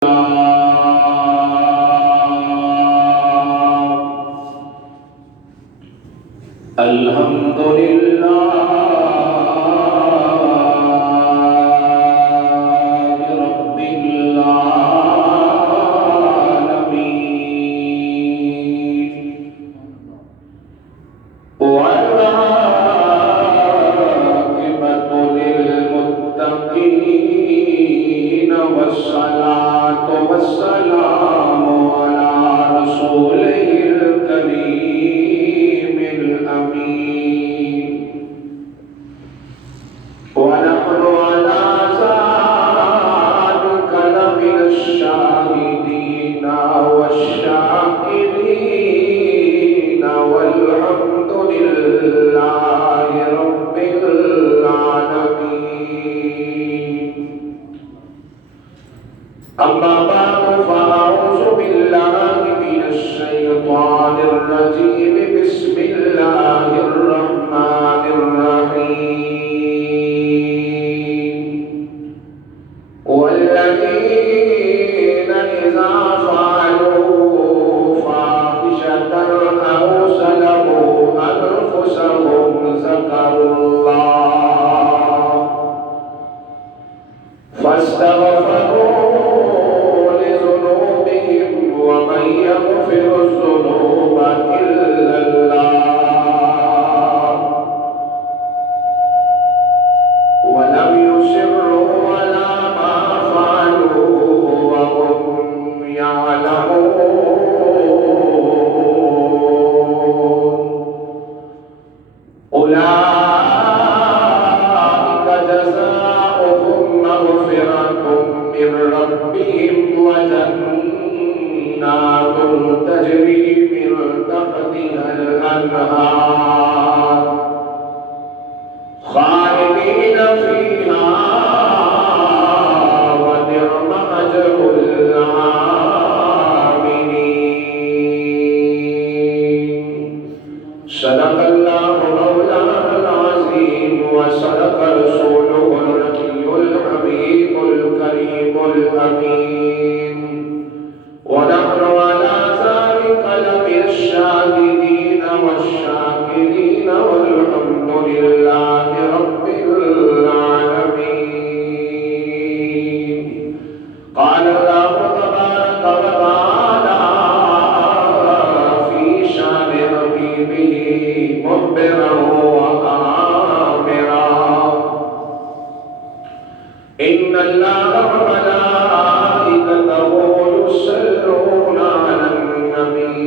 الحمد لله رب العالمين والعاقبة للمتقين والصلاة والسلام على رسوله الكريم الأمين ونحن على ذلك لمن الشاهدين والشاكرين والحمد لله رب العالمين. أما بعد فأعوذ بالله من الشيطان الرجيم. بسم الله الرحمن الرحيم. والذين إذا فعلوا فاحشة أو ظلموا أنفسهم ذكروا الله فاستغفروا لذنوبهم ومن يغفر الذنوب إلا الله ولم يصروا على ما فعلوا وهم يعلمون. أولئك جزاؤهم مغفرة من ربهم وجنات تجري من تحتها الأنهار خالدين فيها ونعم أجر العاملين. صدق الله مولانا العظيم وصدق رسوله النبي الحبيب الكريم الأمين. ونحن على ذلك لمن الشاهدين والشاكرين والحمد لله رب العالمين. قال الله تبارك وتعالى في شان حبيبه مخبرا وآمرا: إن الله وملائكته يصلون على النبي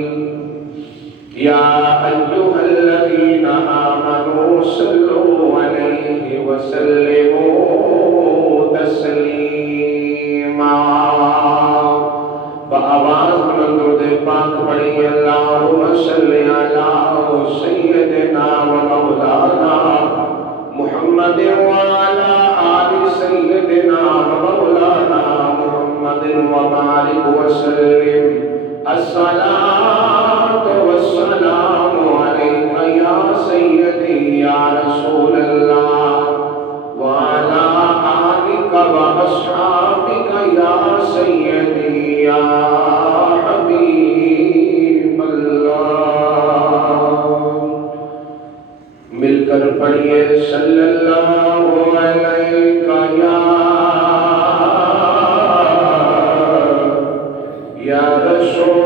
يا أيها الذين آمنوا صلوا عليه وسلموا تسليما. بآواز بلند درود پاک پڑھیے: اللہم صل علی سیدنا و مولانا محمد وعلی آل سیدنا و مولانا محمد وبارک وسلم. الصلاة والسلام علیک یا سیدی یا رسول اللہ وعلی آلک واصحابک یا سیدی یا حبیب اللہ. مل کر پڑھیے: صلی اللہ علیہ یا رسول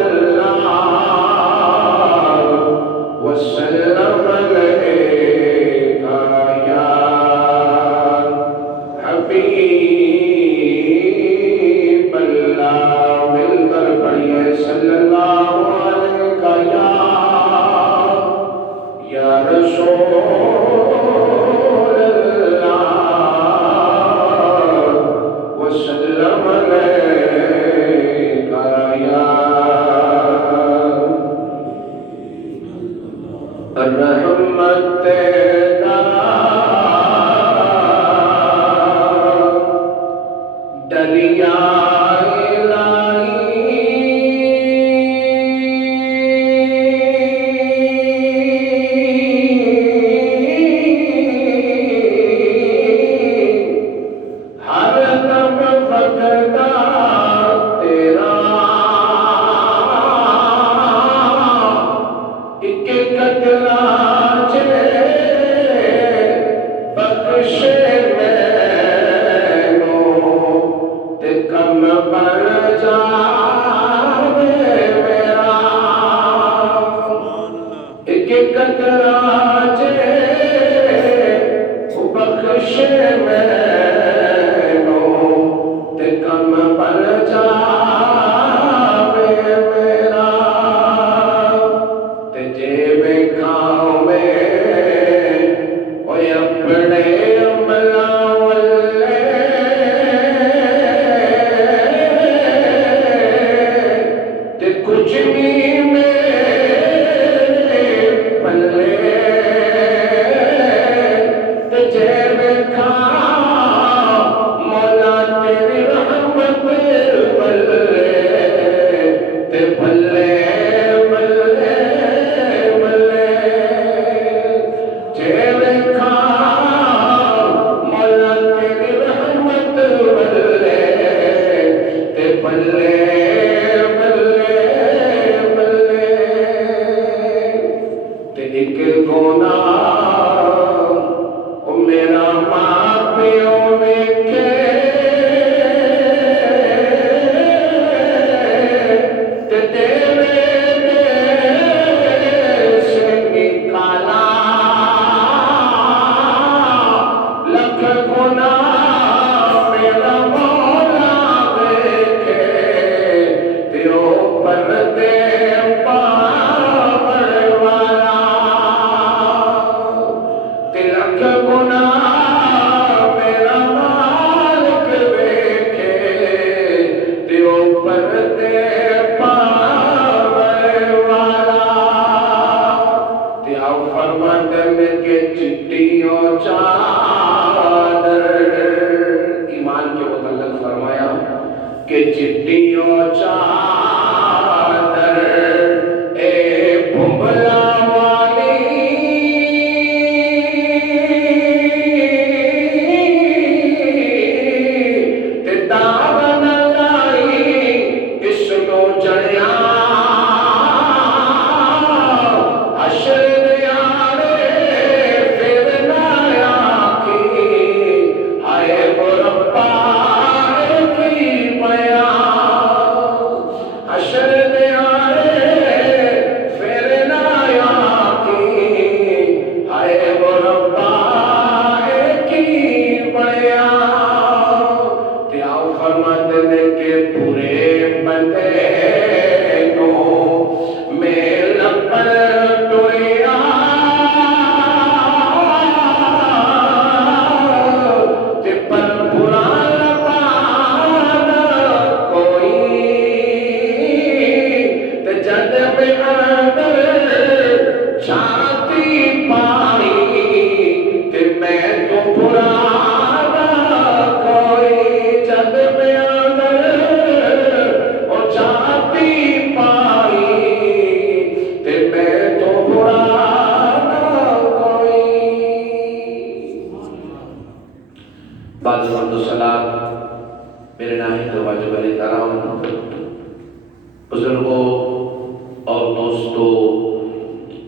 اللہ وسلم علیک یا حبیب اللہ. مل کر پڑھیے: صلی اللہ علیہ یا رسول اللہ وسلم علیک یا رحمت دریا ہر تے کم بن جاوے میرا ایک قطرہ جے بخش مینوں تے کم بن جاوے میرا تے جے ویکھاں میں اوے اپنے عملاں والے تے کچھ نہیں میرے پلے تے جے ویکھاں مولا تیری رحمت والے تے بلے بلے بلے جے ویکھاں مولا تیری رحمت والے تے بلے بلے بلے تے ایک گناہ او میرا ماں پیو ویکھے تے تیرے دیش نکالا لکھ گناہ میرا مولا ویکھے تے او پردے پاوڑ والا تے لکھ گناہ میرا مالک ویکھے تے او پردے پاوڑ والا تے آؤ فرماتے میں کہ چٹیوں چادر ایمان کے متعلق فرمایا کہ چٹیوں چادر اے بھملا والی تے داون لائی اس نو جڑیا حشر دیارے پھر نہ آکھی ہائے مربع کی بیان حشر دیارے پھر نہ آکھی ہائے مربع کی بیان تے آؤ فرماتے ہیں کہ پورے بندے نو میل پر ٹریا تے پر برا لبانا کوئی تے جد میں اندر چھاتی پائی تے میں تو برا نہ کوئی جد میں اندر او چھاتی پائی تے میں تو برا نہ کوئی بعد حمد و صلاۃ میرے ناہید و واجب علیہ کرام بزرگوں اور دوستوں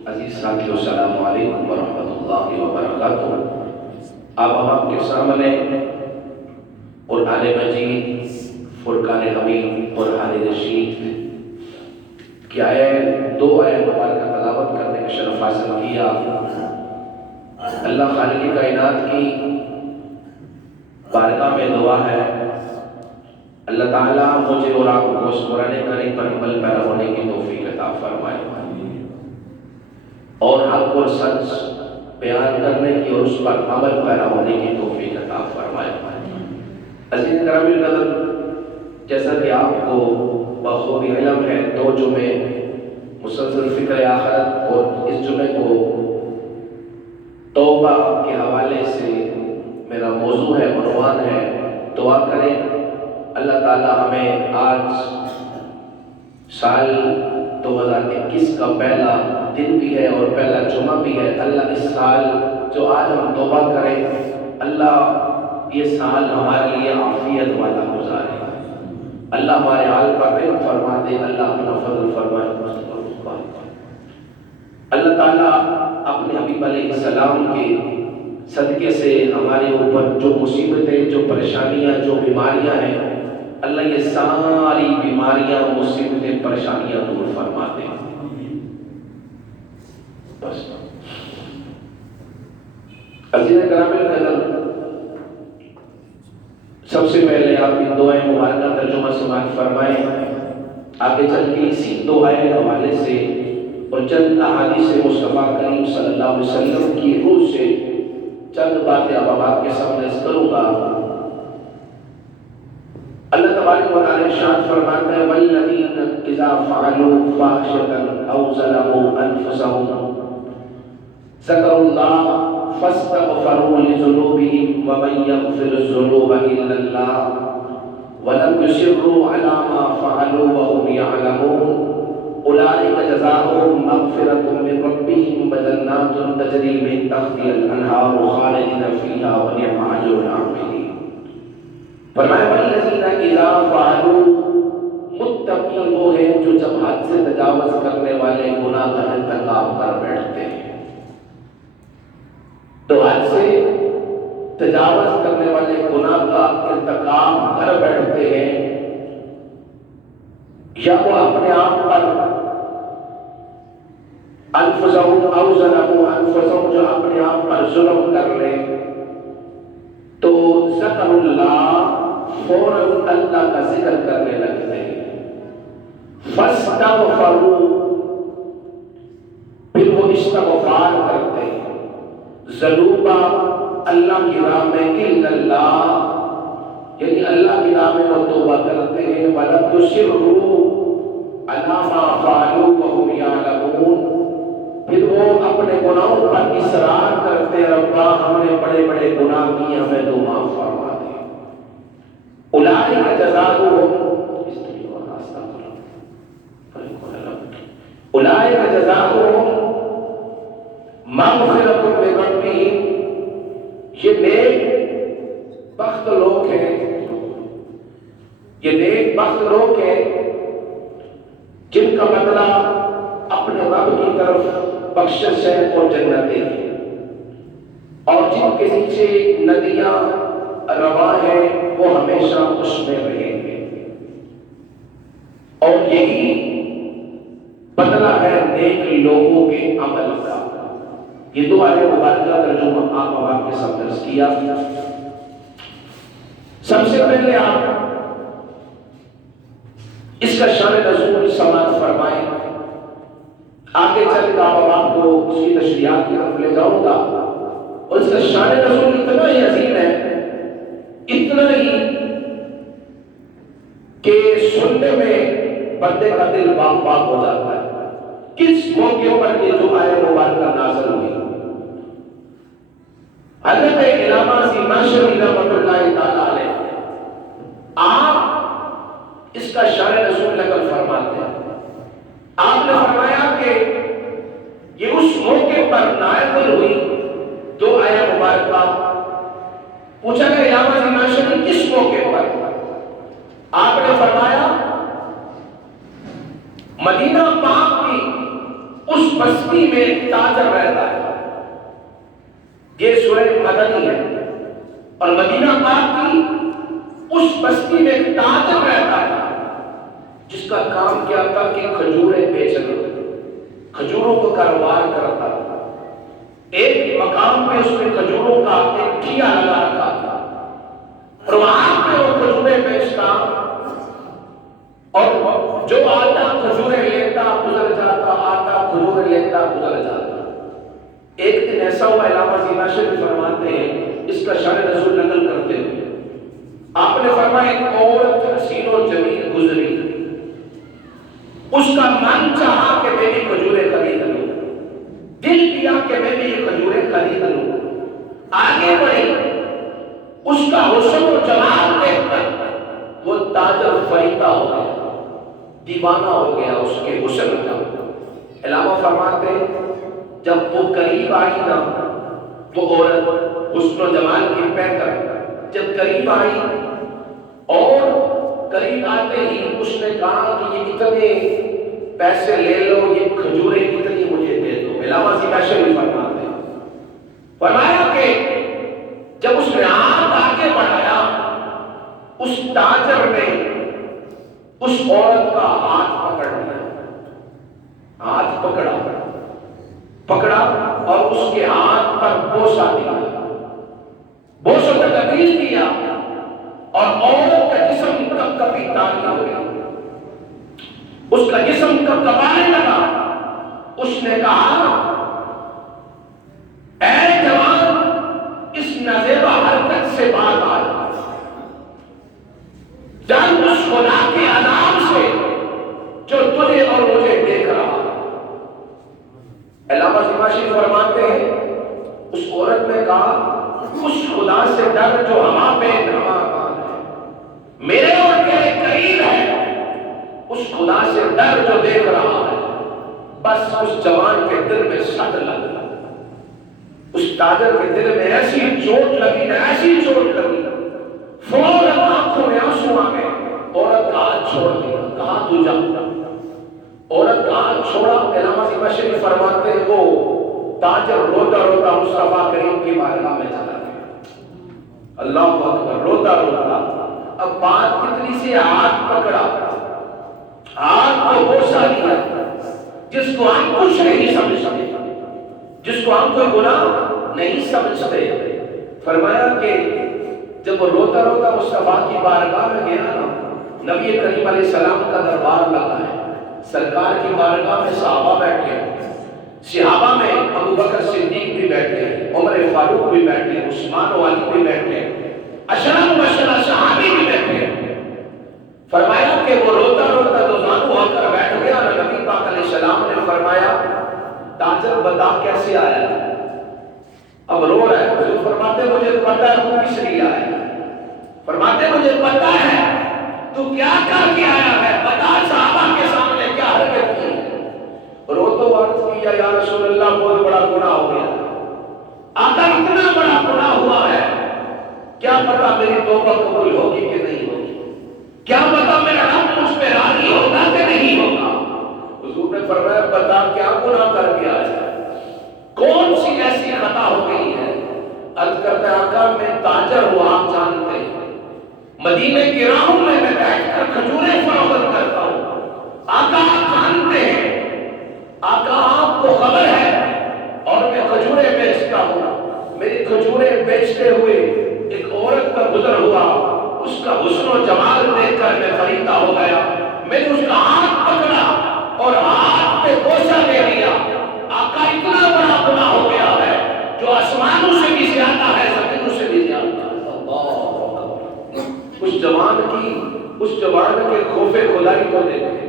عزیز ساتھیوں السلام علیکم ورحمۃ اللہ وبرکاتہ آپ ہم کے سامنے قرآن مجید فرقان حمید قرآن رشید کی دو آیت مبارکہ تلاوت کرنے کا شرف حاصل کیا اللہ خالق کائنات کی بارگاہ میں دعا ہے اللہ تعالیٰ مجھے اور آپ کو اس قرآن کریم پر عمل پیرا ہونے کی توفیق عطا فرمائے اور حق اور سچ بیان کرنے کی اور اس پر عمل پیرا ہونے کی توفیق عطا فرمائے عزیز گرامی القدر جیسا کہ آپ کو بخوبی علم ہے دو جمعے مسلسل فکر آخرت اور اس جمعے کو توبہ کے حوالے سے میرا موضوع ہے عنوان ہے دعا کریں اللہ تعالیٰ ہمیں آج سال 2021 کا پہلا دن بھی ہے اور پہلا جمعہ بھی ہے اللہ اس سال جو آج ہم توبہ کریں اللہ یہ سال ہمارے لیے عافیت والا گزارے اللہ ہمارے حال پر رحم فرما دے اللہ اپنا فضل فرمائے اللہ تعالیٰ اپنے حبیب علیہ السلام کے صدقے سے ہمارے اوپر جو مصیبتیں جو پریشانیاں جو بیماریاں ہیں اللہ یہ ساری بیماریاں مصیبتیں پریشانیاں دور فرما دے. بس عزیز کرام القدر، سب سے پہلے آپ ان دعائیں مبارکہ ترجمہ سماعت فرمائیں. آگے چل کے اسی دعائیں کے حوالے سے اور چند احادیث مصطفیٰ کریم صلی اللہ علیہ وسلم کی روح سے چند باتیں اب آپ کے سامنے کروں گا. اللہ تبارک و تعالی ارشاد فرماتا ہے والذین اذا فعلوا فاحشة او ظلموا انفسهم ذکروا اللہ فاستغفروا لذنوبهم ومن يغفر الذنوب الا الله ولم يصروا على ما فعلوا وهم يعلمون اولئک جزاؤهم مغفرة من ربهم وجنات تجری من تحتها الانہار خالدین فیہا ونعم اجر العاملین. فرمایا والذین اذا فعلوا، متقی وہ ہیں جو جب حد سے تجاوز کرنے والے گناہ کا ارتکاب کر بیٹھتے ہیں. تو حد سے تجاوز کرنے والے گناہ کا ارتکاب کر بیٹھتے ہیں، یا وہ اپنے آپ پر انفسهم او ظلموا انفسهم، جو اپنے آپ پر ظلم کر لیں، تو ذکر اللہ، فوراً اللہ کا ذکر کرنے لگتے ہیں. فاستغفروا، پھر وہ استغفار کرتے ہیں. ذنوبا، اللہ کی راہ میں، الا اللہ، یعنی اللہ کی راہ میں وہ توبہ کرتے ہیں. ولم یصروا علی ما فعلوا وهم یعلمون، پھر وہ اپنے گناہوں پر اصرار کرتے ہیں، ربا ہم نے بڑے بڑے گناہ کیے، ہمیں تو معاف فرما دے. اولئک جزاؤہم، اولئک جزاؤہم مغفرۃ من ربہم، یہ نیک بخت لوگ ہیں، یہ نیک بخت لوگ ہیں جن کا بدلہ اپنے رب کی طرف بخشش ہے اور جنتیں ہیں، اور جن کے نیچے ندیاں رواں ہیں وہ ہمیشہ اس میں رہیں گے. اور یہی بدلہ ہے نیک لوگوں کے عمل کا. یہ دو آیت مبارکہ ترجمہ آپ کے سامنے درس کیا. سب سے پہلے آپ اس کا شان نزول سماعت فرمائیں. آگے چل کر آپ کو اس کی تشریحات کی طرف لے جاؤں گا. اور اس کا شان نزول اتنا ہی عظیم ہے، اتنا ہی کہ سننے میں بندے کا دل باغ باغ ہو جاتا ہے. کس موقع پر یہ جو آیت مبارکہ نازل ہوئی؟ حضرت علامہ زماشری رحمۃ اللہ تعالی علیہ آپ اس کا شان نزول نقل فرماتے ہیں. آپ نے فرمایا کہ یہ اس موقع پر نازل ہوئی دو آیت مبارکہ. پوچھا کہ علامہ زماشری کس موقع پر؟ آپ نے فرمایا مدینہ پاک کی اس بستی میں ایک تاجر رہتا ہے. یہ سورہ مدنی ہے، اور مدینہ پاک کی اس بستی میں ایک تاجر رہتا ہے جس کا کام کیا تھا کہ کھجوریں بیچنا، کھجوروں کو کاروبار کرتا تھا. ایک مقام پہ اس نے کھجوروں کا ایک ٹھیا لگا رکھا تھا، اور وہاں پہ وہ کھجوریں بیچتا، اور جو آتا کھجوریں لیتا گزر جاتا، آتا کھجوریں لیتا گزر جاتا. ایک دن ایسا ہوا، علامہ زماشری فرماتے ہیں اس کا شان نزول نقل کرتے ہوئے، آپ نے فرمایا ایک عورت حسین و جمیل گزری، اس کا من چاہا کہ میں بھی کھجوریں خرید لوں، دل کیا کہ میں بھی یہ کھجوریں خرید لوں. آگے بڑھی، اس کا حسن و جمال دیکھ کر وہ تاجر فریدا ہو گیا، دیوانہ ہو گیا اس کے حسن کا. علامہ فرماتے جب وہ قریب آئی نا، وہ عورت حسن و جمال کی پہ کر جب قریب آئی، اور قریب آتے ہی اس نے کہا کہ یہ اتنے پیسے لے لو، یہ کھجوریں اتنی مجھے دے دو. علامہ زماشری فرماتے فرمایا کہ جب اس نے ہاتھ آگے بڑھایا، اس تاجر نے اس عورت کا ہاتھ پکڑ لیا، ہاتھ پکڑا اور اس کے ہاتھ پر بوسہ دیا، بوسوں کا تمیز دیا، اور عورت کا جسم کب کبھی تاری ہو گیا، اس کا جسم کب کبانے لگا۔ اس نے کہا اے جوان، اس نازیبا حرکت سے باز آ جا، جان اس خدا کے عذاب سے جو تجھے اور مجھے دیکھ رہا ہے۔ علامہ زماشی فرماتے ہیں اس عورت نے کہا اس خدا سے ڈر جو ہما پہ نما ہے، میرے اور تیرے قریب ہے، اس خدا سے ڈر جو دیکھ رہا ہے۔ بس اس جوان کے دل میں سٹ لگا، اس تاجر کے دل میں ایسی چوٹ لگی نا، ایسی چوٹ لگی، فوراً آنکھوں میں آنسو آ گئے۔ عورت کا ہاتھ چھوڑ دیا، کہا تو جا۔ عورت کا ہاتھ چھوڑا۔ علامہ زماشی فرماتے ہیں وہ تاجر روتا روتا مصطفیٰ کریم کی بارگاہ میں چلا گیا۔ اللہ اکبر، روتا روتا۔ اب بات کتنی سی، ہاتھ پکڑا، ہاتھ کو بوسہ دیا، جس کو ہم کچھ نہیں سمجھتے، جس کو ہم کوئی گناہ نہیں سمجھتے۔ فرمایا کہ جب وہ روتا روتا مصطفیٰ کی بارگاہ میں گیا نا، نبی کریم علیہ السلام کا دربار لگا ہے، سرکار کی بارگاہ میں صحابہ بیٹھے ہیں، صحابہ میں ابو بکر صدیق بھی بیٹھے ہیں، عمر فاروق بھی بیٹھے ہیں، عثمان و علی بھی بیٹھے ہیں، اشرف مبشرہ صحابی بھی بیٹھے ہیں۔ فرمایا کہ وہ روتا روتا تو زانو ہو کر بیٹھ گیا، نبی پاک علیہ السلام نے فرمایا تاجر بتا کیسے آیا؟ اب رو رہا ہے۔ حضور فرماتے مجھے پتہ ہے تو کس لیے آیا، فرماتے مجھے پتہ ہے تو کیا کر کے آیا ہے، بتا صحابہ کے سامنے کیا حرکت کی۔ روتو عرض کیا یا رسول اللہ بہت بڑا گناہ ہو گیا، آقا اتنا بڑا گناہ ہوا ہے، کیا پتا میری توبہ قبول ہوگی کہ نہیں ہوگی، کیا پتا میرا رب مجھ پہ راضی ہوگا کہ نہیں ہوگا۔ حضور نے فرمایا بتا کیا گناہ کر کے آیا، کون سی ایسی خطا ہو گئی ہے؟ عرض کرتا ہے آقا میں تاجر ہوں، آپ جانتے ہیں، مدینے کی راہوں میں بیٹھ کر کھجوریں فروخت کرتا ہوں، آقا آپ جانتے ہیں، آقا آپ کو خبر ہے، اور میں کھجوریں بیچتا ہوں، میری کھجوریں بیچتے ہوئے ایک عورت کا گزر ہوا، اس کا حسن و جمال دیکھ کر میں فریدا ہو گیا، میں نے اس کا ہاتھ پکڑا اور ہاتھ پہ بوسہ دے دیا۔ آقا اتنا بڑا گناہ ہو گیا ہے جو آسمانوں سے بھی زیادہ ہے، زمینوں سے بھی زیادہ ہے۔ اس جوان کے خوف خدائی کو دیکھیں،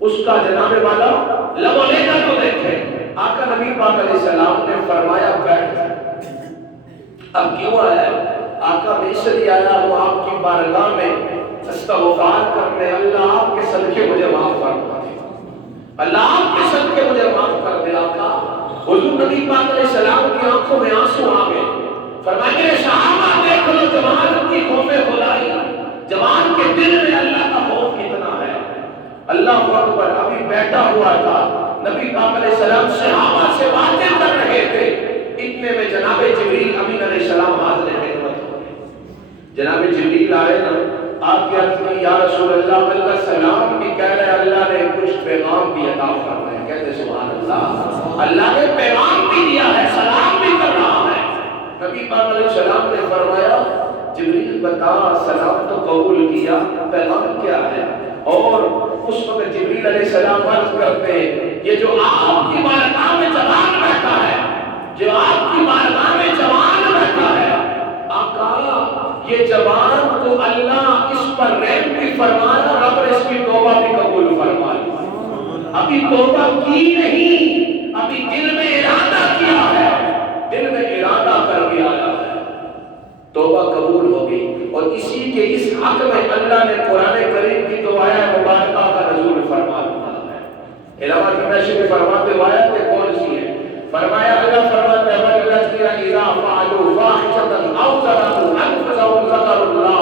اس کا جناب والا لب و لہجہ کو دیکھیں۔ آقا نبی پاک علیہ السلام نے فرمایا بیٹھ۔ اب کیوں آیا؟ آقا میں اس لیے آیا ہوں آپ کی بارگاہ میں استغفار کرنے، اللہ آپ کے صدقے مجھے معاف فرما دے، اللہ آپ کے صدقے مجھے معاف کر دے۔ آقا حضور نبی پاک علیہ السلام کی آنکھوں میں آنسو آ گئے، فرمایا میرے صحابہ دیکھ لو جوان کی خوف خدائی، جوان کے دل میں اللہ کا خوف کتنا ہے۔ اللہ اکبر، ابھی بیٹھا ہوا تھا، نبی پاک علیہ السلام صحابہ سے باتیں کر رہے تھے، اتنے میں جناب جبریل امین علیہ السلام حاضر خدمت ہو گئے۔ جناب جبریل آئے نا، آپ کی عرض کی یا رسول اللہ، اللہ سلام بھی کہہ رہے، اللہ نے کچھ پیغام بھی عطا فرمائے، کہتے سبحان اللہ، اللہ نے پیغام بھی دیا ہے، سلام بھی کر رہا ہے۔ نبی پاک علیہ السلام نے فرمایا جبریل بتا، سلام تو قبول کیا، پیغام کیا ہے؟ اور اس وقت جبریل علیہ السلام عرض کرتے ہیں یہ جو آپ کی بارگاہ میں جوان بیٹھا ہے، جو آپ کی بارگاہ میں جوان بیٹھا ہے، آقا یہ جوان کو اللہ اس پر رحم بھی فرمانا، رب نے اس کی توبہ بھی قبول فرمائی۔ ابھی توبہ کی نہیں، ابھی دل میں ارادہ کیا ہے، دل میں ارادہ کر کے آیا ہے، توبہ قبول ہو گئی۔ اور اسی کے اس حق میں اللہ نے قرآن کریم کی دو آیات مبارکہ کا نزول فرما دیا ہے۔ علامہ زماشی میں فرماتے آیت کون سی ہے؟ فرمایا اللہ فرماتا ہے والذین اذا فعلوا فاحشة او ظلموا انفسهم ذکروا اللہ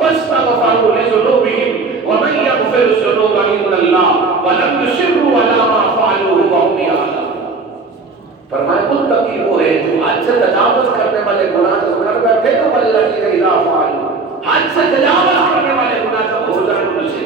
فاستغفروا لذنوبهم ومن یغفر الذنوب الا اللہ ولم یصروا علی ما فعلوا وهم یعلمون۔ فرمایا متقی وہ ہے جو حد سے تجاوز کرنے والے گناہ کو کر بیٹھے تو والذین اذا فعلوا، حد سے تجاوز کرنے والے گناہ کو بھول کر ان سے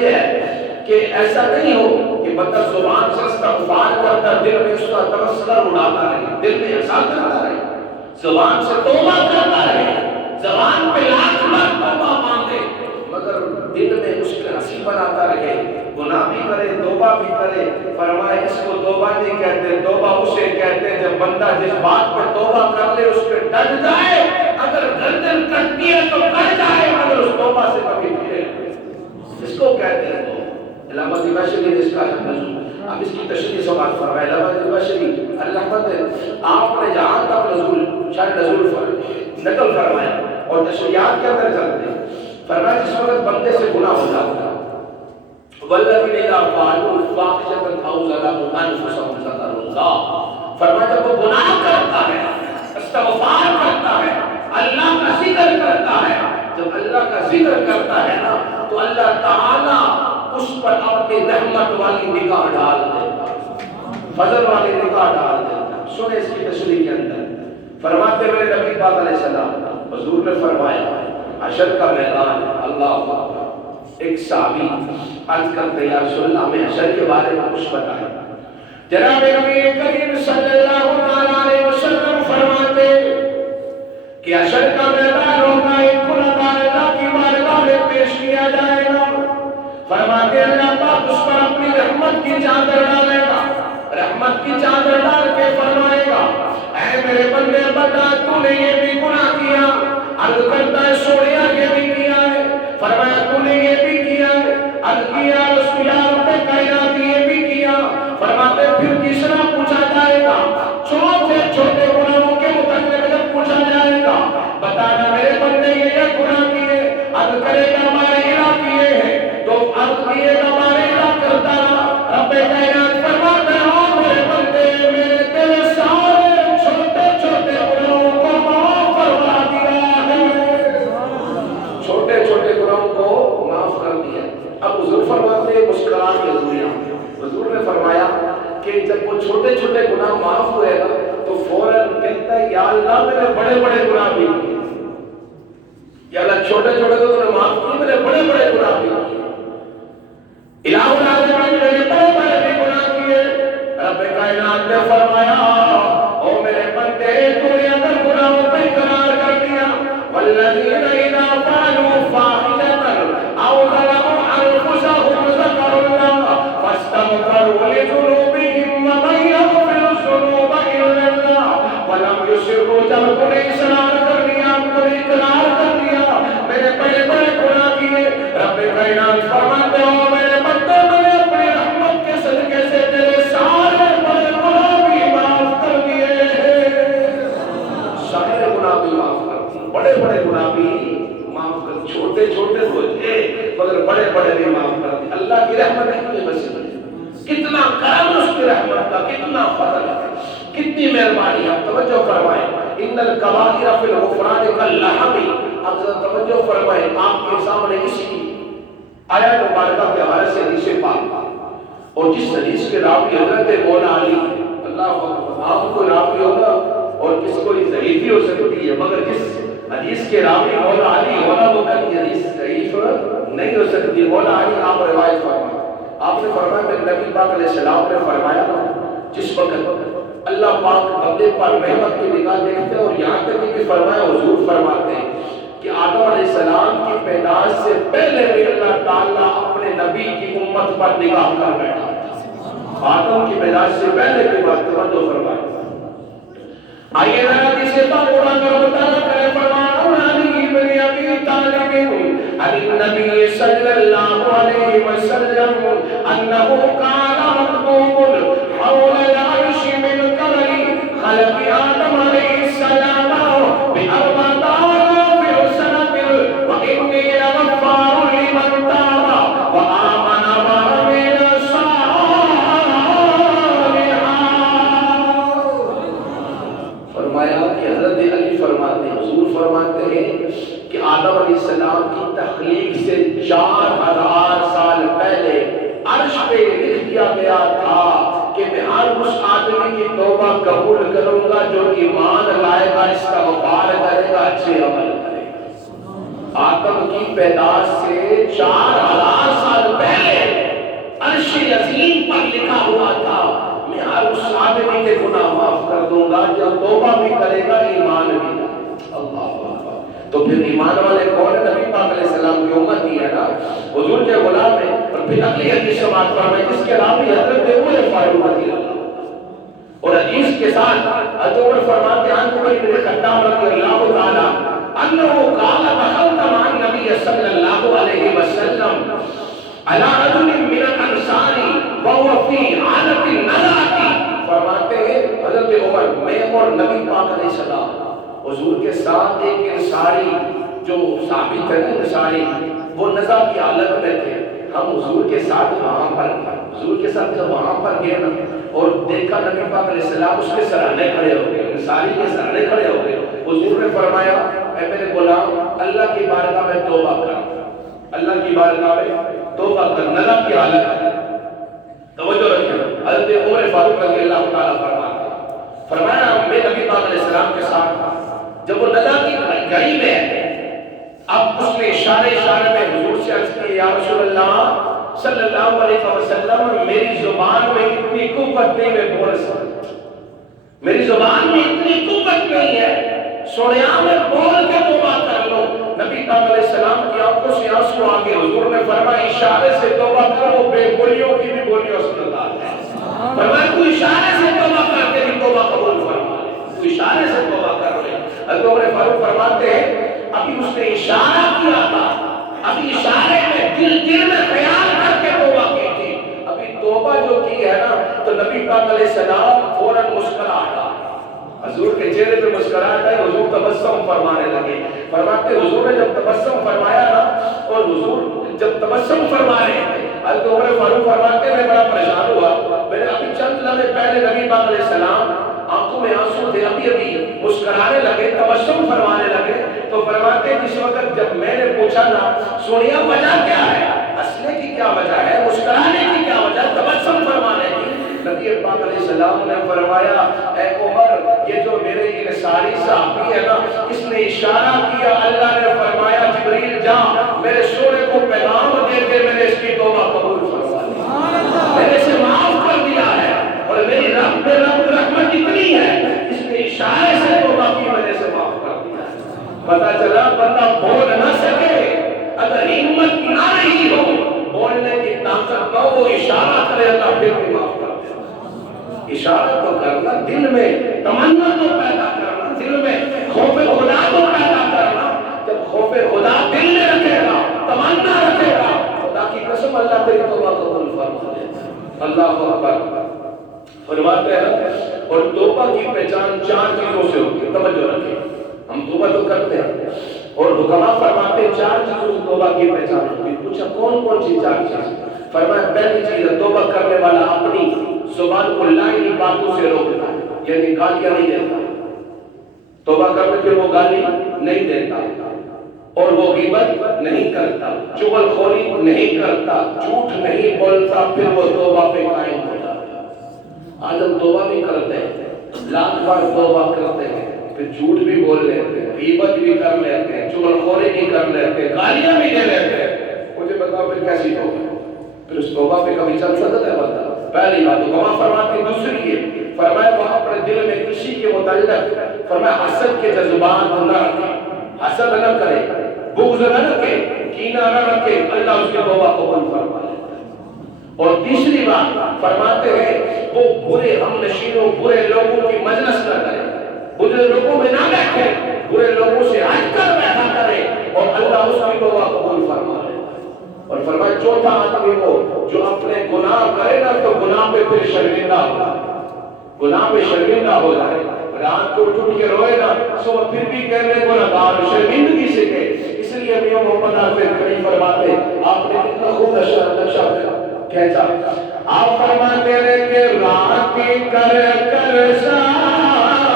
یہ ہے کہ ایسا نہیں ہو کہ بندہ زبان سے استغفار کرتا دل میں اس کا تبصرہ اڑاتا رہے، دل میں احسان کرتا رہے، زبان سے توبہ کرتا رہے، زبان پہ لاکھ بار توبہ مانگے، مگر دل میں اس کے ہنسی بناتا رہے، گناہ بھی کرے توبہ بھی کرے۔ فرمایا اس کو توبہ نہیں کہتے، توبہ اسے کہتے ہیں جب بندہ جس بات پہ توبہ کر لے اس پہ ڈٹ جائے، اگر گردن کٹتی ہے تو کٹ جائے مگر اس توبہ سے کبھی پھرے، اس کو کہتے ہیں توبہ۔ علامہ دمشقی نے اس کا نزول، اب اس کی تشریح سے بات فرمایا علامہ دمشقی اللہ آپ نے جہاں تک نزول شاید نقل فرمایا اور تشریحات کے اندر چلتے ہیں، فرمایا جس وقت بندے سے گناہ ہو جاتا ہے والذین اذا فعلوا فاحشۃ او ظلموا انفسهم ذکروا اللہ، فرمایا جب وہ گناہ کرتا ہے، استغفار کرتا ہے، اللہ کا ذکر کرتا ہے، جب اللہ کا ذکر کرتا ہے نا تو اللہ تعالی اس پر اپنی رحمت والی نگاہ ڈال دیتا ہے، فضل والی نگاہ ڈال دیتا ہے۔ سنیں اس کی تشریح کے اندر فرماتے میرے نبی پاک علیہ السلام حضور نے فرمایا حشر کا میدان، اللہ اکبر، ایک صحابی عرض کرتے یا رسول اللہ ہمیں حشر کے بارے میں کچھ بتائیں۔ جناب نبی کریم صلی اللہ علیہ وسلم فرماتے کہ حشر کا میدان ہوگا، ایک گنہگار اللہ کی بارگاہ میں پیش کیا جائے گا، فرماتے اللہ پاک اس پر اپنی رحمت کی چادر ڈالے گا، رحمت کی چادر ڈال کے فرمائے گا اے میرے بندے بتا تو نے یہ بھی گناہ کیا، عرض کرتا ہے سوڑیا یہ بھی کیا ہے، فرمایا تو نے یہ بھی کیا ہے، عرض کیا رسول اللہ کائنات یہ بھی کیا، فرماتے پھر تیسرا پوچھا جائے گا، چھوٹے چھوٹے گناہوں کے متعلق جب پوچھا جائے گا بتانا میرے بندے یہ گناہ کیے، عرض کرے گا ہمارے الہ کیے ہیں، تو عرض کیے گا ہمارے الہ کرتا رب کائنات فرماتے ہو میرے بندے میرے تیرے سارے چھوٹے چھوٹے گناہوں کو معاف فرما دیا ہے، چھوٹے چھوٹے گناہوں کو معاف کر دیا۔ اب حضور فرماتے ہیں مسکران کے ذریعہ حضور نے فرمایا کہ جب وہ چھوٹے چھوٹے گناہ معاف ہوئے گا تو فوراً کہتا ہے یا اللہ میں نے بڑے بڑے گناہ بھی کیے، یا اللہ چھوٹے چھوٹے تو نے معاف کیے، میں نے بڑے بڑے گناہ بھی کیے، الہ العالمین نے بڑے بڑے بھی گناہ کیے۔ رب کائنات نے فرمایا او میرے بندے تو نے اگر گناہوں پہ اقرار کر دیا والذین اذا فعلوا فاحشۃ او ظلموا انفسهم ذکروا اللہ فاستغفروا لذنوبهم ومن یغفر الذنوب الا اللہ ولم یصروا، جب تو نے اصرار کر دیا، تو نے اقرار کر دیا میرے بڑے بڑے گناہ کیے، رب کائنات فرماتے ہو میرے بندے میں نے اپنی رحمت کے صدقے سے تیرے سارے بڑے گناہ بھی معاف کر دیے، سارے گناہ بھی معاف کر دیے، بڑے بڑے گناہ بھی معاف کر، چھوٹے چھوٹے تو تھے مگر بڑے بڑے بھی معاف کر دیے۔ اللہ کی رحمت کتنی وسیع ہے، کتنا کرم اس کی رحمت کا، کتنا فضل ہے، کتنی مہربانی ہے۔ توجہ فرمائیں ان الکبائر فی الغفران کاللحم، اب ذرا توجہ فرمائیں آپ کے سامنے اسی آیت مبارکہ کے حوالے سے حدیث پاک اور جس حدیث کے راوی حضرت مولا علی، اللہ اکبر، آپ کو راوی ہوگا اور کس کو یہ ضعیفی ہو سکتی ہے مگر جس حدیث کے راوی مولا علی ہونا وہ کبھی حدیث ضعیف نہیں ہو سکتی۔ مولا علی آپ روایت فرمائیں، آپ نے فرمایا میرے نبی پاک علیہ السلام نے فرمایا جس وقت اللہ پاک بندے پر رحمت کی نگاہ دیکھتے ہیں، اور یہاں تک کہ فرمایا حضور فرماتے ہیں کہ آدم علیہ السلام کی پیدائش سے پہلے بھی اللہ تعالیٰ اپنے نبی کی امت پر نگاہ کر بیٹھا، آدم کی پیدائش سے پہلے کی بات توجہ فرمائیں۔ آئیے ذرا جسے پاکوڑا کر مطالعہ کرے، فرمانا علی بن ابی طالب عن النبی صلی اللہ علیہ وسلم انہو کان مکتوب حول العرش من قبل خلق آدم علیہ السلام بأربعۃ آلاف سنۃ وإنی لغفار لمن تاب وآمن وعمل صالحا۔ فرمایا کہ حضرت علی فرماتے ہیں، حضور فرماتے ہیں کہ آدم علیہ السلام کی تخلیق سے 4000 سال پہلے عرش پہ لکھ دیا گیا تھا کہ میں ہر اس آدمی کی توبہ قبول کروں گا جو ایمان لائے گا، استغفار کرے گا، اچھے عمل کرے گا۔ آدم کی پیدائش سے 4000 سال پہلے عرش عظیم پر لکھا ہوا تھا میں ہر اس آدمی کے گناہ معاف کر دوں گا جو توبہ بھی کرے گا ایمان بھی لاے گا۔ اللہ اکبر۔ تو پھر ایمان والے کون ہے؟ نبی پاک علیہ السلام کی امت ہی ہے نا، حضور کے غلام ہیں۔ اور پھر اگلی حدیث سے بات فرمائے جس کے راوی حضرت عمر فاروق رضی اللہ اور حدیث کے ساتھ حضرت عمر فرماتے ہیں عن عمر بن الخطاب رضی اللہ تعالی انه قال دخلت مع النبي صلی اللہ علیہ وسلم على رجل من الانصار وهو في عادة النزعة۔ فرماتے ہیں حضرت عمر میں اور نبی پاک علیہ السلام حضور کے ساتھ ایک انصاری جو ثابت ہے نا انصاری وہ نزع کی حالت میں تھے، ہم حضور کے ساتھ وہاں پر تھے۔ حضور کے ساتھ جب وہاں پر گئے اور دیکھا نبی پاک علیہ السلام اس کے سرانے کھڑے ہو گئے، انصاری کے سرانے کھڑے ہو گئے۔ حضور نے فرمایا اے میرے غلام اللہ کی بارگاہ میں توبہ کر، اللہ کی بارگاہ میں توبہ کر، نزع کی حالت ہے۔ توجہ رکھیں حضرت عمر فاروق رضی اللہ تعالیٰ فرمایا میں نبی پاک علیہ السلام کے ساتھ جب وہ نزع کی گھڑی میں اب اس نے اشارے میں حضور سے عرض کی یا رسول اللہ صلی اللہ علیہ وسلم میری زبان میں اتنی قوت نہیں میں بول سکتا، میری زبان میں اتنی قوت نہیں ہے، سنیا میں بول کے توبہ کر لو۔ نبی پاک علیہ السلام کی آنکھوں سے آنسو آ گئے، حضور نے فرمایا اشارے سے توبہ کرو، بے بولیوں کی بھی بولیوں سے اللہ ہے۔ فرمایا تو اشارے سے توبہ کر کے بھی توبہ قبول فرما لے، تو اشارے سے توبہ کر لے۔ حضرت عمر فاروق فرماتے ہیں ابھی اس نے اشارہ کیا تھا، ابھی اشارے میں دل میں خیال کر کے توبہ کی تھی، ابھی توبہ جو کی ہے نا تو نبی پاک علیہ السلام فوراً مسکراہٹا، حضور کے چہرے پہ مسکراہٹ آئی، حضور تبسم فرمانے لگے۔ فرماتے حضور نے جب تبسم فرمایا نا اور حضور جب تبسم فرما رہے تھے حضرت عمر فاروق فرماتے میں بڑا پریشان ہوا، میں نے ابھی چند لمحے پہلے نبی پاک علیہ السلام آنکھوں میں آنسو تھے، ابھی مسکرانے لگے، تبسم فرمانے لگے، تو فرماتے جس وقت جب میں نے پوچھا نا سنیا وجہ کیا ہے، ہنسنے کی کیا وجہ ہے، مسکرانے کی کیا وجہ ہے، تبسم فرمانے کی، نبی پاک علیہ السلام نے فرمایا اے عمر یہ جو میرے انصاری صحابی ہے نا اس نے اشارہ کیا، اللہ نے فرمایا جبریل جا میرے سونے کو پیغام دے کے میں نے اس کی توبہ قبول فرما لی، میں نے اسے معاف کر دیا ہے، اور میری رب رحمت اتنی ہے اس نے اشارے سے توبہ کی میں نے اسے معاف کر دیا ہے۔ پتہ چلا بندہ بول نہ سکے اگر ہمت نہ رہی ہو بولنے کی طاقت نہ ہو اشارہ کرے اللہ پھر بھی معاف کر دے۔ اشارہ تو کرنا، دل میں تمنا تو پیدا کرنا، دل میں خوف خدا تو پیدا کرنا، جب خوف خدا دل میں رکھے گا تمنا رکھے گا خدا کی قسم اللہ تیری توبہ قبول فرما لے۔ اللہ اکبر۔ فرماتے ہیں اور توبہ کی پہچان 4 چیزوں سے ہوتی ہے، توجہ رکھیں، ہم توبہ تو کرتے ہیں اور حکماء فرماتے ہیں 4 چیزوں سے توبہ کی پہچان ہوتی ہے۔ پوچھا کون سی 4 چیز؟ فرمایا پہلی چیز ہے توبہ کرنے والا اپنی زبان کو لائنی باتوں سے روکتا ہے، یعنی گالیاں نہیں دیتا، توبہ کرنے پھر وہ گالی نہیں دیتا اور وہ غیبت نہیں کرتا، چغل خوری نہیں کرتا، جھوٹ نہیں بولتا، پھر وہ توبہ پہ قائم ہو جاتا۔ آج ہم توبہ بھی کرتے ہیں، لاکھ بار توبہ کرتے ہیں، پھر جھوٹ بھی بول لیتے ہیں، غیبت بھی کر لیتے ہیں، چغل خوری بھی کر لیتے ہیں، گالیاں بھی دے لیتے ہیں۔ مجھے بتاؤ پھر کیسی توبہ؟ پھر اس توبہ پہ کبھی چل سکتا ہے بندہ؟ پہلی بات حکماء فرماتے، دوسری یہ فرمایا وہ اپنے دل میں کسی کے متعلق فرمایا حسد کے جذبات نہ رکھے، حسد نہ کرے، بغض نہ رکھے، کینہ نہ رکھے، اللہ اس کی توبہ قبول فرما لیتا ہے۔ اور تیسری بات فرماتے ہیں وہ برے ہم نشینوں برے لوگوں کی مجلس نہ کرے، برے لوگوں میں نہ بیٹھے، برے لوگوں سے ہٹ کر بیٹھا کرے اور اللہ اس کی توبہ قبول فرما لیتا ہے۔ اور فرمایا چوتھا آدمی وہ جو اپنے گناہ کرے نا تو گناہ پہ پھر شرمندہ ہو، گناہ پہ شرمندہ ہو جائے، رات کو اٹھ کے روئے نا سو پھر بھی کہنے گناہگار شرمندگی سے کہ اس لیے میاں محمد حافظ کھڑی فرماتے آپ نے کتنا خوب نقشہ کھینچا، آپ فرماتے ہیں کہ رات کر کر ساری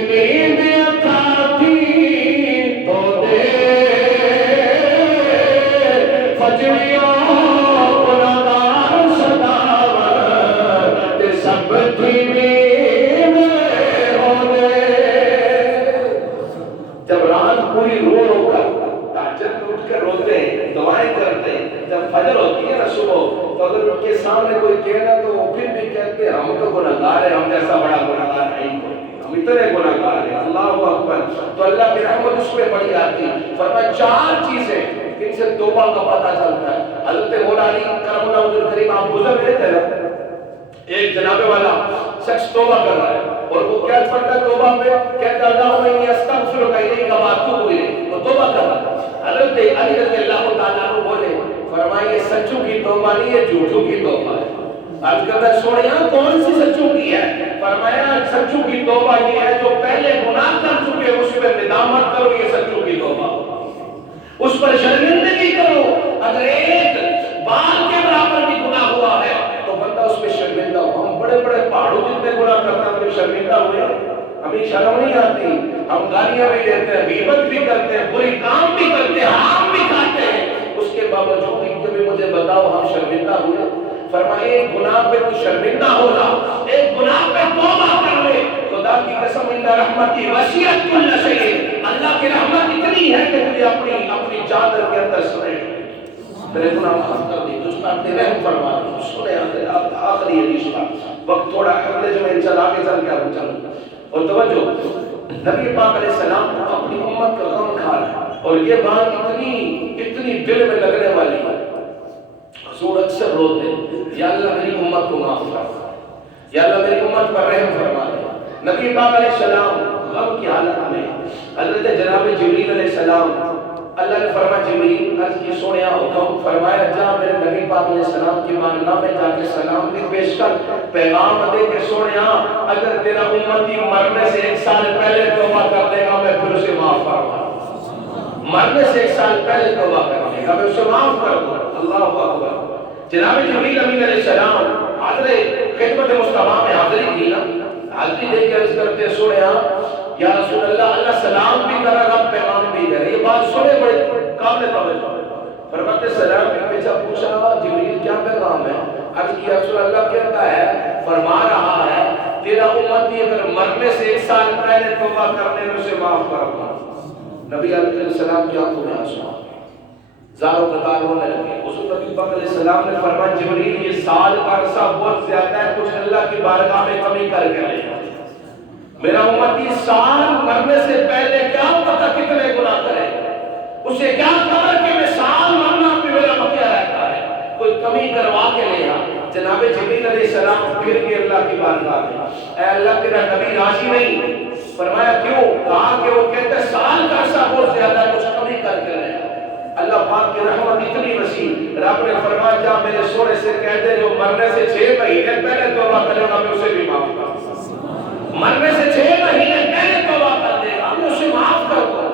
نیند عطا تھی تو دے فجریوں گناہگار صداوت سب تھی جب رات پوری رو رو کر روتے ہیں، دعائیں کرتے ہیں. جب فجر ہوتی ہے نا صبح، تو اگر ان کے سامنے کوئی کہنا تو وہ پھر بھی کہتے ہیں ہم تو گناہگار ہیں، ہم جیسا بڑا گناہگار نہیں کوئی، ہم اتنے گناہگار ہیں. اللہ اکبر. تو اللہ کی رحمت اس پہ بڑی آتی. فرمایا 4 چیزیں ان سے توبہ کا پتہ چلتا ہے. حضرت مولا علی کرم اللہ وجہ کریم آپ گزر رہے تھے نا، ایک جناب والا شخص توبہ کر رہا ہے اور وہ کیا پڑھتا ہے توبہ پہ؟ کہتا ہے اللہم انی استغفرک الیک واتوب الیک. تو توبہ کر رہا ہے. حضرت علی رضی اللہ تعالیٰ عنہ بولے، فرمایا یہ سچوں کی توبہ نہیں ہے، جھوٹوں کی توبہ ہے. عرض کرتا ہے سوڑیاں کون سی سچوں کی ہے؟ فرمایا سچوں کی توبہ یہ ہے جو پہلے گناہ کر چکے اس پہ ندامت کرو، یہ سچوں کی توبہ. اس پر شرمندگی کرو. اگر ایک بال کے برابر بھی گناہ ہوا ہے تو بندہ اس پہ شرمندہ ہو. ہم بڑے بڑے پہاڑوں جتنے گناہ کرتے ہیں شرمندہ ہوئے، ہمیں شرم نہیں آتی. ہم گالیاں بھی دیتے ہیں، غیبت بھی کرتے ہیں، برے کام بھی کرتے ہیں، حرام بھی کھاتے ہیں، اس کے باوجود کبھی مجھے بتاؤ ہم شرمندہ ہوئے؟ فرمایا ایک گناہ پہ تو شرمندہ ہو جا، ایک گناہ پہ توبہ کر لے. خدا کی قسم ان رحمتی وسعت کل شیء، اللہ کی رحمت اتنی ہے کہ تجھے اپنی چادر کے اندر سمیٹ میرے گناہ معاف کر دی، تجھ پر اپنے رحم فرما دی. سنے آخری حدیث کا وقت تھوڑا اگلے جو میں انشاءاللہ آگے چل کے آپ چلوں. اور توجہ، نبی پاک علیہ السلام کو اپنی امت کا غم کھا رہا ہے اور یہ بات اتنی دل میں لگنے والی ہے. حضور اکثر روتے ہیں، یا اللہ میری امت کو معاف فرما، یا اللہ میری امت پر رحم فرما دے. نبی پاک علیہ السلام غم کی حالت میں حضرت جناب جبریل علیہ السلام، اللہ نے فرمایا جبریل عرض کی سونیا حکم فرمایا جا میرے نبی پاک علیہ السلام کی بارگاہ میں جا کے سلام بھی پیش کر، پیغام دے کہ سونیا اگر تیرا امتی مرنے سے 1 سال پہلے توبہ کر دے گا میں پھر اسے معاف فرما دوں. مرنے سے 1 سال پہلے توبہ کر دے گا میں اسے معاف کر دوں. اللہ اکبر. جناب جبریل امین علیہ السلام حاضر خدمت مصطفیٰ میں حاضری کی نا، حاضری دے کے عرض کرتے سونیا یا رسول اللہ، اللہ سلام بھی کرا گا پیغام بھی دے رہا. یہ بات سنے بڑے قابل توجہ. فرماتے سلام کے پیچھا پوچھا جبریل کیا پیغام ہے؟ عرض کیا رسول اللہ کہتا ہے فرما رہا ہے تیرا امتی اگر مرنے سے 1 سال پہلے توبہ کرنے میں اسے معاف کر دوں. نبی علیہ السلام کی آنکھوں میں آنسو زاروں قطار ہونے لگے. حضور نبی پاک علیہ السلام نے فرمایا جبریل یہ سال کا عرصہ بہت زیادہ ہے، کچھ اللہ کی بارگاہ میں کمی کر کے لے. میرا امتی سال مرنے سے پہلے کیا پتہ کتنے گناہ کرے، اسے کیا خبر کہ میں سال مرنا بھی میرا بقیہ رہتا ہے، کوئی کمی کروا کے لے. جناب جبریل علیہ السلام پھر کے اللہ کی بارگاہ میں، اے اللہ تیرا نبی راضی نہیں. فرمایا کیوں؟ کہا کہ وہ کہتے ہیں سال کا عرصہ بہت زیادہ ہے، کچھ کمی کر کے لے. اللہ پاک کی رحمت اتنی وسیع، رب نے فرمایا جا میرے سونے سے کہہ دے جو مرنے سے 6 مہینے پہلے توبہ کرے گا میں اسے بھی معاف کر دوں. مرنے سے 6 مہینے پہلے توبہ کر دے گا میں اسے معاف کر دوں.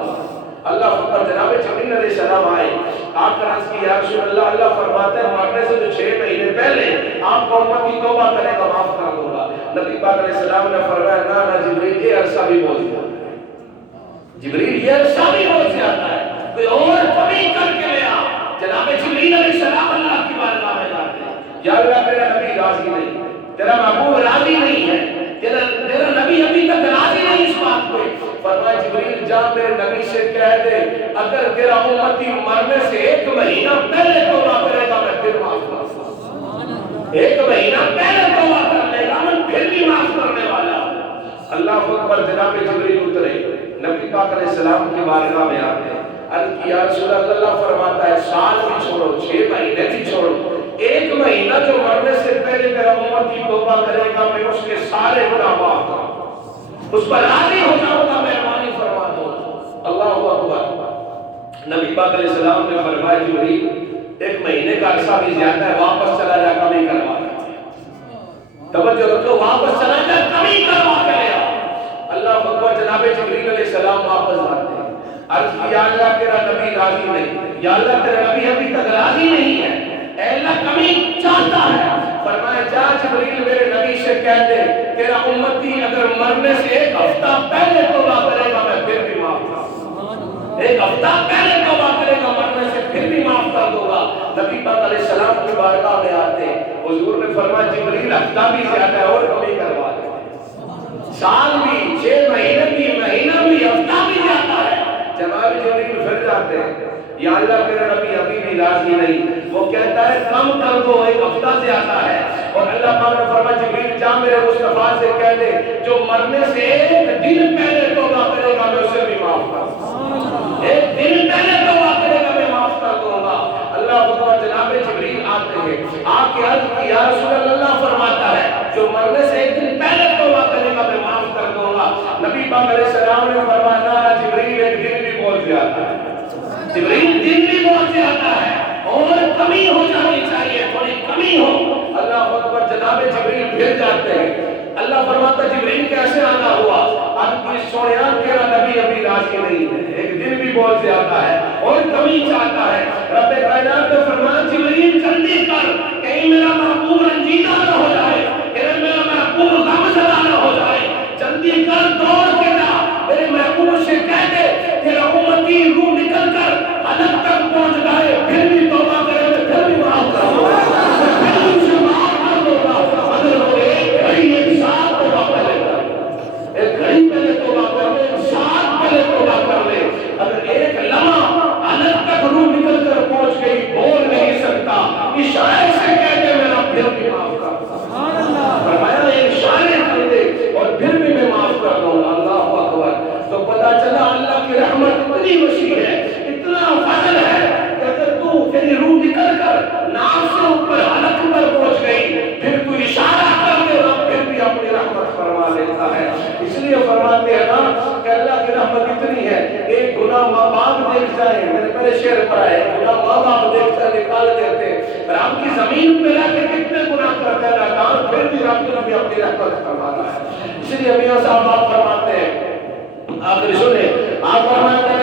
اللہ پر جناب جبریل علیہ السلام آئے، آپ کا عرض کی یا رسول اللہ، اللہ فرماتے ہیں مرنے سے جو 6 مہینے پہلے آپ کو امت کی توبہ کرے گا معاف کر دوں گا. نبی پاک علیہ السلام نے فرمایا نہ جبریل یہ عرصہ بھی بہت زیادہ ہے، جبریل یہ عرصہ بھی بہت زیادہ ہے، کوئی اور کمی کر کے لے آ. جناب جبریل علیہ السلام اللہ کی بارگاہ میں جاتے ہیں، یا اللہ تیرا نبی راضی نہیں، تیرا محبوب راضی نہیں ہے، تیرا نبی ابھی تک راضی نہیں اس بات پہ. فرمایا جبریل جا میرے نبی سے کہہ دے اگر تیرا امتی مرنے سے 1 مہینہ پہلے توبہ کرے گا میں پھر معاف کر دوں. 1 مہینہ پہلے توبہ کر لے گا میں پھر بھی معاف کرنے والا. اللہ اکبر. جناب جبریل اترے، نبی پاک علیہ السلام کی بارگاہ میں آتے ہیں. عرض کیا رسول اللہ فرماتا ہے سال بھی چھوڑو 6 مہینے بھی چھوڑو، 1 مہینہ جو مرنے سے پہلے میرا امتی توبہ کرے گا میں اس کے سارے گناہ معاف کروں گا، اس پر راضی ہو جاؤں گا، مہربانی فرما دو. اللہ اکبر. نبی پاک علیہ السلام نے فرمایا جبریل 1 مہینے کا عرصہ بھی زیادہ ہے، واپس چلا جا کمی کروا کر. توجہ رکھو، واپس چلا جا کمی کروا کر لے آ. اللہ اکبر. جناب جبریل علیہ السلام واپس آتے ہیں. عرض کی یا اللہ تیرا نبی راضی نہیں، یا اللہ تیرا نبی ابھی تک راضی نہیں ہے، اے اللہ کمی چاہتا ہے. فرمایا جا جبریل میرے نبی سے کہہ دے تیرا امتی اگر مرنے سے 1 ہفتہ پہلے توبہ کرے گا میں پھر بھی معاف کر دوں گا. 1 ہفتہ پہلے توبہ کرے گا مرنے سے پھر بھی معاف کر دوں گا. نبی پاک علیہ السلام کی بارگاہ میں آتے ہیں. حضور نے فرمایا جبریل ہفتہ بھی زیادہ ہے اور کمی کروا دے. سال بھی 6 مہینے بھی مہینہ بھی ہفتہ بھی زیادہ ہے. جناب جبریل پھر جاتے ہیں. یا اللہ میرا نبی ابھی بھی راضی نہیں، وہ کہتا ہے کم کر دو، ایک ہفتہ سے آتا ہے، اور اللہ پاک نے فرمایا جبریل جا میرے مصطفیٰ سے کہہ دے جو مرنے سے ایک دن پہلے توبہ کرے گا میں اسے بھی معاف کر دوں گا، ایک دن پہلے توبہ کرے گا میں معاف کر دوں گا۔ اللہ اکبر، جناب جبریل آتے ہیں، آ کے عرض کی یا رسول اللہ، فرماتا ہے جو مرنے سے ایک دن پہلے توبہ کرے گا میں معاف کر دوں گا۔ نبی پاک علیہ السلام نے فرمایا جبریل ایک دن بھی پہنچ جاتا ہے، جبریل دن بھی پہنچ جاتا ہے اور کمی ہو جانی چاہیے، تھوڑی کمی ہو۔ اللہ اکبر، جناب جبریل پھر جاتے ہیں، اللہ فرماتا جبریل کیسے آنا ہوا؟ اب کی سوڑیاں تیرا نبی ابھی راضی نہیں ہے، ایک دن بھی پہنچ جاتا ہے اور کمی چاہتا ہے۔ رب کائنات نے فرمایا جبریل جلدی کر، کہیں میرا محبوب رنجیدہ نہ ہو جائے، کہیں میرا محبوب غمزدہ نہ ہو جائے، جلدی کر، دوڑ کے جا، میرے محبوب سے کہہ دے تیرا امتی روح نکل کر حلق تک پہنچ گئے، پھر بھی توبہ کرے میں پھر بھی معاف کروں گا، پھر بھی اسے معاف کر دوں گا۔ اگر وہ ایک گھڑی ایک ساتھ توبہ کر لے، ایک گھڑی پہلے توبہ کر لے، ایک ساتھ پہلے توبہ کر لے، اگر ایک لمحہ حلق تک روح نکل کر پہنچ گئی، بول نہیں سکتا، اشارے سے کہہ دے میرا پھر بھی معاف کر دوں، فرمایا ایک اشارے کر دے اور پھر بھی میں معاف کر دوں گا۔ اللہ اکبر، تو پتا چلا اللہ کی رحمت اتنی وسیع ہے، اتنا فضل ہے کہ اگر تو تیری روح نکل کر ناف سے اوپر حلق پر پہنچ گئی، پھر تو اشارہ کر دے رب پھر بھی اپنی رحمت فرما دیتا ہے۔ اس لیے فرماتے ہیں نا کہ اللہ کی رحمت اتنی ہے، ایک گناہ ماں باپ دیکھ جائیں، میرے شعر پر ہے، گناہ ماں باپ دیکھ جائیں نکال دیتے، رب کی زمین پہ رہ کے کتنے گناہ کرتے ہیں نادان، پھر بھی رب نے بھی اپنی رحمت فرماتا ہے۔ اس لیے میاں صاحب آپ فرماتے ہیں، آخر سنیں، آپ فرماتے